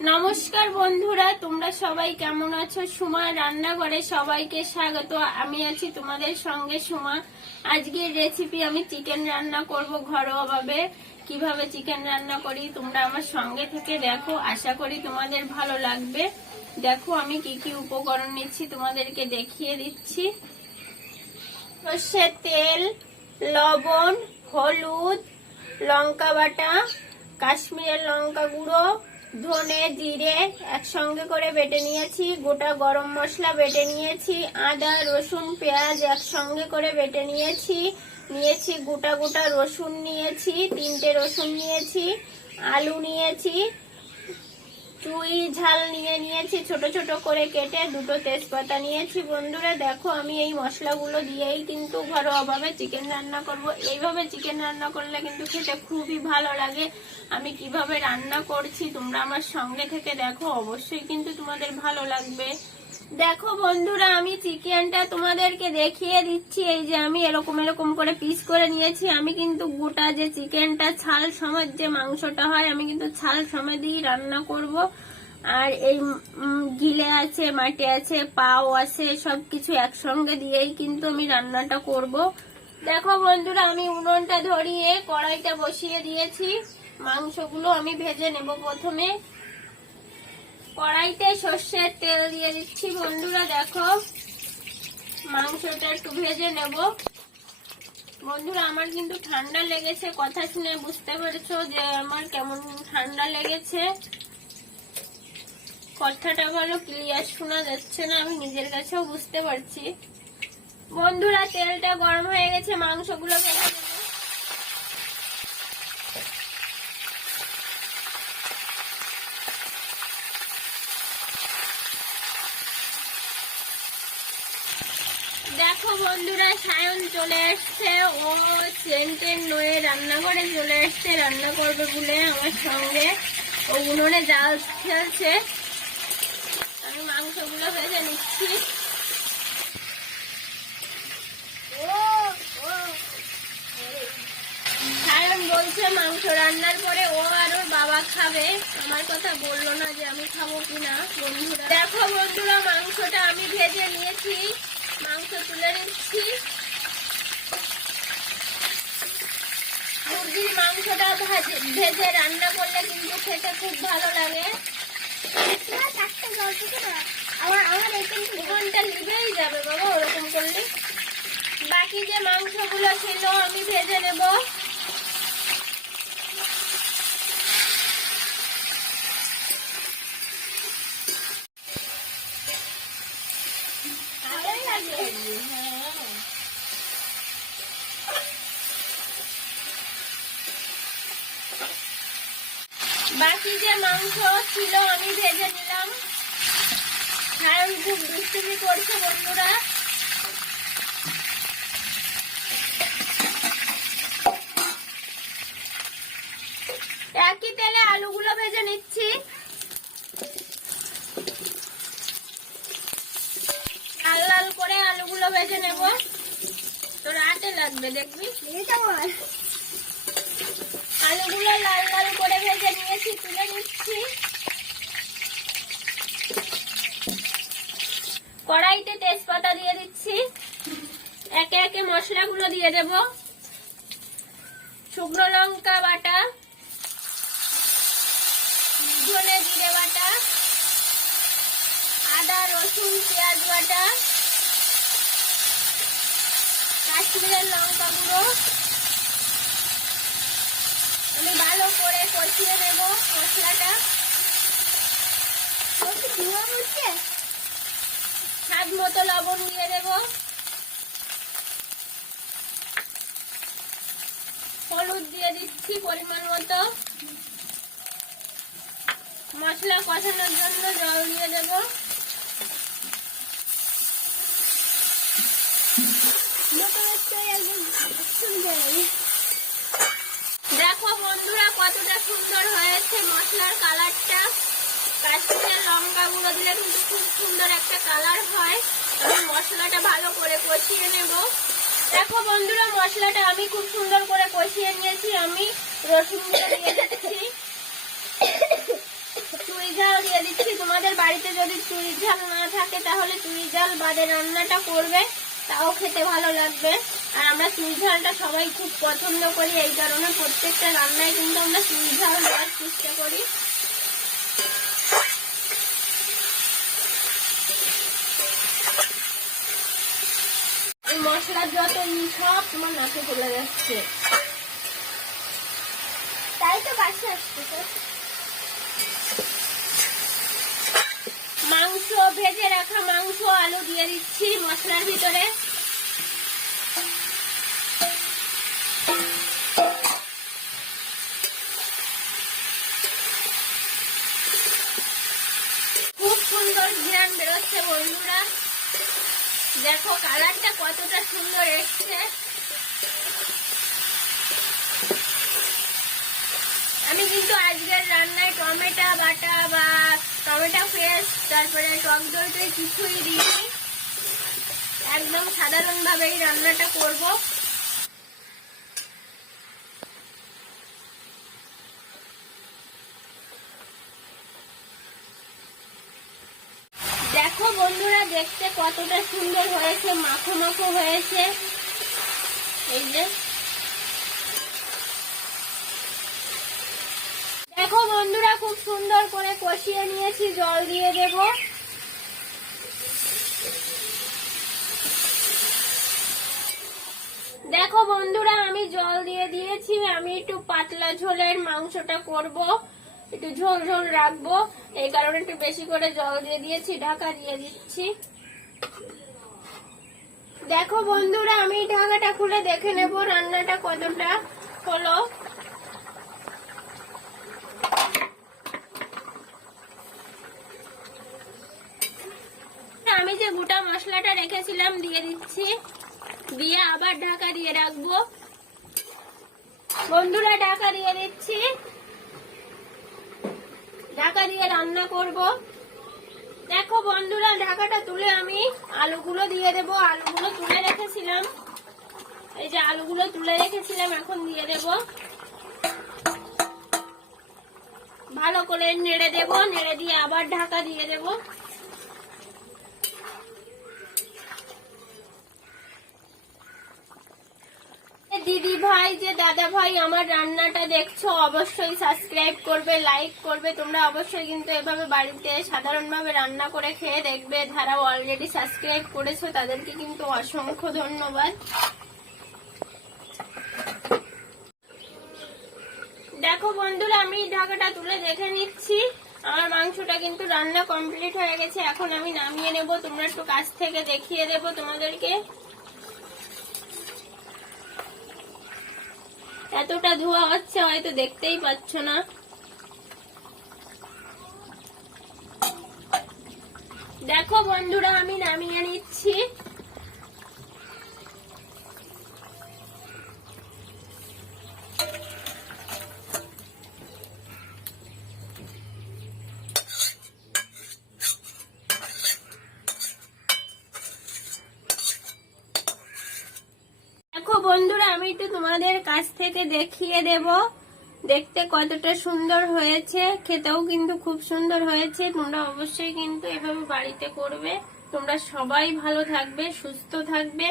নমস্কার বন্ধুরা, তোমরা সবাই কেমন আছো? সুমা রান্নাঘরে সবাইকে স্বাগত। আমি আছি তোমাদের সঙ্গে সুমা। আজকের রেসিপি আমি চিকেন রান্না করব ঘরোয়াভাবে। কিভাবে চিকেন রান্না করি তোমরা আমার সঙ্গে থেকে দেখো, আশা করি তোমাদের ভালো লাগবে। দেখো আমি কি কি উপকরণ নিচ্ছি তোমাদেরকে দেখিয়ে দিচ্ছি। সর্ষের তেল, লবণ, হলুদ, লঙ্কা বাটা, কাশ্মীরের লঙ্কা গুঁড়ো, ধনে জিরে একসঙ্গে করে বেটে নিয়েছি, গোটা গরম মশলা বেটে নিয়েছি, আদা রসুন পেঁয়াজ একসঙ্গে করে বেটে নিয়েছি, গোটা গোটা রসুন নিয়েছি, 3টে রসুন নিয়েছি, আলু নিয়েছি, চুই ঝাল নিয়েছি ছোট ছোট করে কেটে, 2টো তেজপাতা নিয়েছি। বন্ধুরা দেখো আমি এই মশলাগুলো দিয়েই কিন্তু ঘরোয়াভাবে চিকেন রান্না করব। এইভাবে চিকেন রান্না করলে কিন্তু খেতে খুবই ভালো লাগে। আমি কিভাবে রান্না করছি তোমরা আমার সঙ্গে থেকে দেখো, অবশ্যই কিন্তু তোমাদের ভালো লাগবে। দেখো বন্ধুরা আমি চিকেনটা তোমাদেরকে দেখিয়ে দিচ্ছি। এই যে আমি এরকম করে পিস করে নিয়েছি। আমি কিন্তু গোটা যে চিকেনটা ছাল সমেত যে মাংসটা হয়, আমি কিন্তু ছাল সমেত দিয়ে রান্না করব। আর এই গিলে আছে, মাটি আছে, পাও আছে, সবকিছু একসঙ্গে দিয়েই কিন্তু আমি রান্নাটা করব। দেখো বন্ধুরা আমি উনুনটা ধরিয়ে কড়াইটা বসিয়ে দিয়েছি। মাংসগুলো আমি ভেজে নেব। প্রথমে কড়াইতে সর্ষের তেল দিয়ে দিচ্ছি। বন্ধুরা দেখো মাংসটা একটু ভেজে নেব। বন্ধুরা আমার কিন্তু ঠান্ডা লেগেছে, কথা শুনে বুঝতে পেরেছো যে আমার কেমন ঠান্ডা লেগেছে। কথাটা ভালো ক্লিয়ার শোনা যাচ্ছে না, আমি নিজের কাছেও বুঝতে পারছি। বন্ধুরা তেলটা গরম হয়ে গেছে, মাংসগুলো ভেজে নেব। দেখো বন্ধুরা সায়ন চলে এসছে, ও সেন্টের নয়ে রান্নাঘরে চলে এসছে রান্না করবে বলে আমার সঙ্গে। ও উনুনে জাল ফেলছে, আমি মাংসগুলো ভেজে নিচ্ছি। সায়ন বলছে মাংস রান্নার পরে ও আর ওর বাবা খাবে, আমার কথা বললো না যে আমি খাবো কিনা। বন্ধুরা দেখো বন্ধুরা মাংসটা আমি ভেজে নিয়েছি, মাংস তুলে নিচ্ছি। মুরগির মাংসটা ভেজে রান্না করলে কিন্তু খেতে খুব ভালো লাগে। ঘন্টা লিবেই যাবে বাবা ওরকম করলে। বাকি যে মাংসগুলো ছিল আমি ভেজে নেব। বাকি যে মাংস ছিল আমি ভেজে নিলাম। সায়ন খুব দুষ্টুমি করছে বন্ধুরা। একই তেলে আলুগুলো ভেজে নিচ্ছি। লাল লাল করে আলুগুলো ভেজে নেব, তোর হাতে লাগবে দেখবি। আলুগুলো লাল লাল করে ভেজে নিয়েছি, তুলে নিচ্ছি। কড়াইতে তেজপাতা দিয়ে দিচ্ছি, একে একে মশলাগুলো দিয়ে দেব। শুকনো লঙ্কা বাটা, ধনে জিরে বাটা, আদা রসুন পেঁয়াজ বাটা, কাশ্মীরের লঙ্কা গুঁড়ো। আমি ভালো করে কষিয়ে নেব মশলাটা। স্বাদ মতো লবণ দিয়ে দেব, হলুদ দিয়ে দিচ্ছি পরিমাণ মতো। মশলা কষানোর জন্য জল দিয়ে দেব। দেখো বন্ধুরা কতটা সুন্দর হয়েছে মশলার কালারটা। কাশ্মীরের লঙ্কা গুঁড়ো দিলে কিন্তু খুব সুন্দর একটা কালার হয়। আমি মশলাটা ভালো করে কষিয়ে নেব। দেখো বন্ধুরা মশলাটা আমি খুব সুন্দর করে কষিয়ে নিয়েছি। আমি রসুনগুলো দিয়ে দিচ্ছি, চুই ঝাল তোমাদের বাড়িতে যদি চুরির ঝাল না থাকে তাহলে চুরির ঝাল বাদে রান্নাটা করবে, তাও খেতে ভালো লাগবে। আর আমরা চুরির ঝালটা সবাই খুব পছন্দ করি, এই কারণে প্রত্যেকটা রান্নায় কিন্তু আমরা চুরির ঝাল দেওয়ার চেষ্টা করি। এই মশলার যত সব তোমার নাকে চলে যাচ্ছে, তাই তো বাসে আসছে। মাংস ভেজে রাখা মাংস আলু দিয়ে দিচ্ছি মশলার ভিতরে। খুব সুন্দর ঘ্রাণ বেরোচ্ছে বন্ধুরা, দেখো কালারটা কতটা সুন্দর এসছে। আমি কিন্তু আজকের রান্নায় টমেটো বাটা বা টমেটো পেস্ট তারপরে টক দই টই কিছুই দিইনি, একদম সাধারণ ভাবেই রান্নাটা করব। দেখো বন্ধুরা দেখতে কতটা সুন্দর হয়েছে, মাখো মাখো হয়েছে। এই যে দেখো বন্ধুরা খুব সুন্দর করে কষিয়ে নিয়েছি, জল দিয়ে দেব। দেখো বন্ধুরা আমি জল দিয়ে দিয়েছি, আমি একটু পাতলা ঝোলের মাংসটা করব, একটু ঝোল ঝোল রাখবো, এই কারণে একটু বেশি করে জল দিয়ে দিয়েছি, ঢাকা দিয়ে দিচ্ছি। দেখো বন্ধুরা আমি ঢাকাটা খুলে দেখে নেব রান্নাটা কতটা হলো। আমি যে গোটা মশলাটা রেখেছিলাম দিয়ে দিচ্ছি, দিয়ে আবার ঢাকা দিয়ে রাখবো। বন্ধুরা ঢাকা দিয়ে দিচ্ছি, ঢাকা দিয়ে রান্না করব। দেখো বন্ধুরা ঢাকাটা তুলে আমি আলুগুলো দিয়ে দেব, আলুগুলো তুলে রেখেছিলাম, এই যে আলুগুলো তুলে রেখেছিলাম এখন দিয়ে দেব। ভালো করে নেড়ে দেব, নেড়ে দিয়ে আবার ঢাকা দিয়ে দেব। দিদি ভাই যে দাদা ভাই আমার রান্নাটা দেখছো অবশ্যই সাবস্ক্রাইব করবে, লাইক করবে। তোমরা অবশ্যই কিন্তু এভাবে বাড়িতে সাধারণভাবে রান্না করে খেয়ে দেখবে। যারা অলরেডি সাবস্ক্রাইব করেছো তাদেরকে কিন্তু অসংখ্য ধন্যবাদ। দেখো বন্ধুরা আমি ঢাকাটা তুলে দেখে নিচ্ছি, আমার মাংসটা কিন্তু রান্না কমপ্লিট হয়ে গেছে। এখন আমি নামিয়ে নেব, তোমরা একটু কাছ থেকে দেখিয়ে দেবো তোমাদেরকে। এতটা ধোয়া হচ্ছে হয়তো দেখতেই পাচ্ছ না। দেখো বন্ধুরা আমি নামিয়ে নিচ্ছি। দেখো বন্ধুরা আমি একটু তোমাদের কাছ থেকে দেখিয়ে দেব দেখতে কতটা সুন্দর হয়েছে, খেতেও কিন্তু খুব সুন্দর হয়েছে। তোমরা অবশ্যই কিন্তু এভাবে বাড়িতে করবে। তোমরা সবাই ভালো থাকবে, সুস্থ থাকবে।